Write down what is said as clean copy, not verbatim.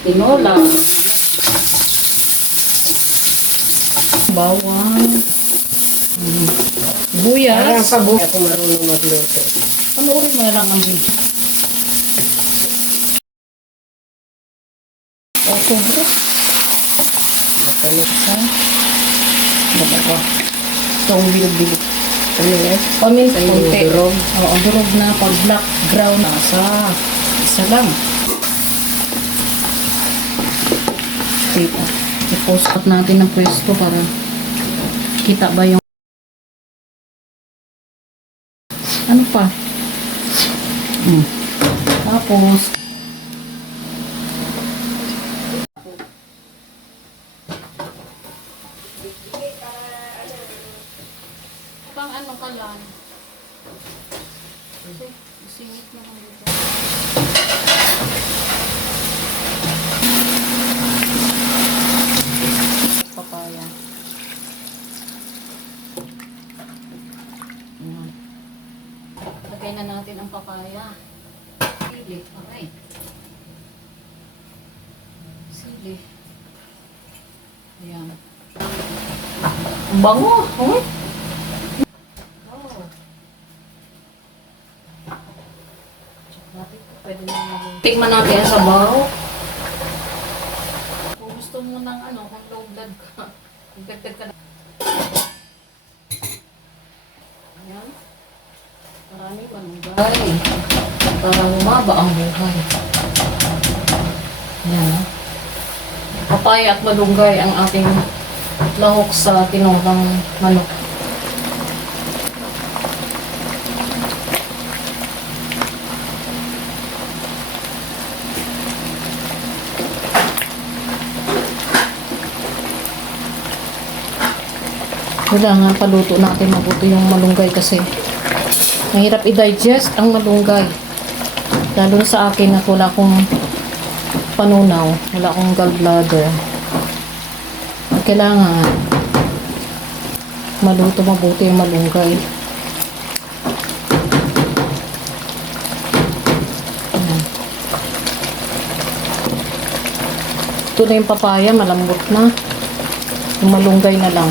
tinola, bawang, Parang buyas. pabuhay ako marunong magluto. Panoorin mo na lang ang video. O, sobra. Ano Ha? Dalawa. Itong bilog-bilog. ano yan? Paminta, Ay, konti. durog. Oo, durog na. Pag black, brown na. Isa lang. Diba? I-post up natin ng pwesto para kita ba yung ano pa? Tapos pang ano ka lang? Singit na kung dito. Papaya. Ayan. Lagay na natin ang papaya. Sili. Okay. Sili. Ayan. Ang bango. Oh. Pwede na tikman natin ang sabaw. Kung gusto mo ng ano, kung low blood ka, kung dagdag ka na. Ayan. Marami malunggay. Para humaba ang buhay. Ayan. Papaya at malunggay ang ating lahok sa tinolang manok. Kailangan paluto natin mabuti yung malunggay kasi mahirap i-digest ang malunggay. Lalo sa akin na wala akong panunaw, wala akong gallbladder. Kailangan maluto mabuti yung malunggay. Ayan. Ito na yung papaya, malambot na. Yung malunggay na lang.